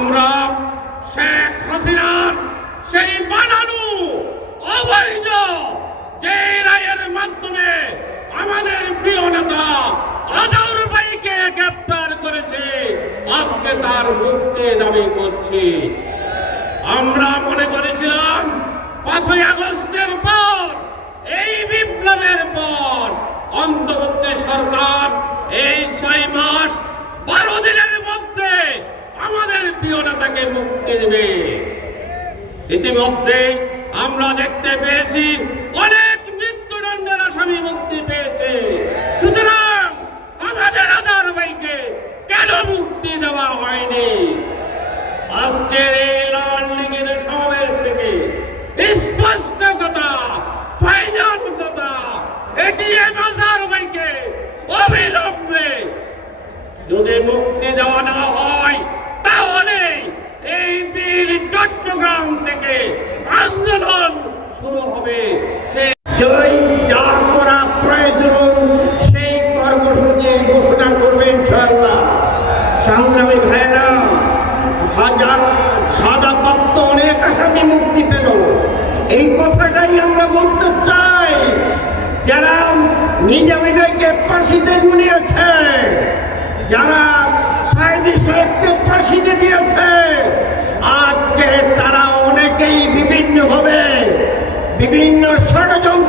আমরা শেখ হাসিনার সেই বানানো অবৈধ যে রায়ের মাধ্যমে আমাদের প্রিয় নেতা আজহার ভাইকে গ্রেফতার করেছে, আজকে তার মুক্তি দাবি করছি। আমরা মনে করেছিলাম 5ই আগস্টের পর, এই বিপ্লবের পর অন্তর্বর্তী সরকার এই 6 মাস 12 দিনের মধ্যে আমাদের প্রিয় নেতাকে মুক্তি দেবে। ইতিমধ্যে আমরা দেখতে পেয়েছি অনেক মৃত্যুদণ্ডের আসামি মুক্তি পেয়েছে। সুতরাং আমাদের আজহার ভাইকে কেন মুক্তি দেওয়া হয়নি? আজকের এই লাল লীগের সমাবেশ থেকে স্পষ্ট কথা, ফাইনাল কথা, এটিএম আজহার ভাইকে অবিলম্বে যদি মুক্তি দেওয়া না হয়, তাহলে এই বীর চট্টগ্রাম থেকে আন্দোলন শুরু হবে। যা করা প্রয়োজন সেই কর্মসূচি ঘোষণা করবে ইনশাআল্লাহ। সংগ্রামী ভাইরা, সাজাপ্রাপ্ত অনেক আসামি মুক্তি পেল, এই কথাটাই আমরা বলতে চাই। যারা নিজামীকে ফাঁসিতে ঝুলিয়েছে, যারা সাইদি সাহেবকে ফাঁসিতে দিয়েছে, আজকে তারা অনেকেই বিভিন্নভাবে বিভিন্ন ষড়যন্ত্র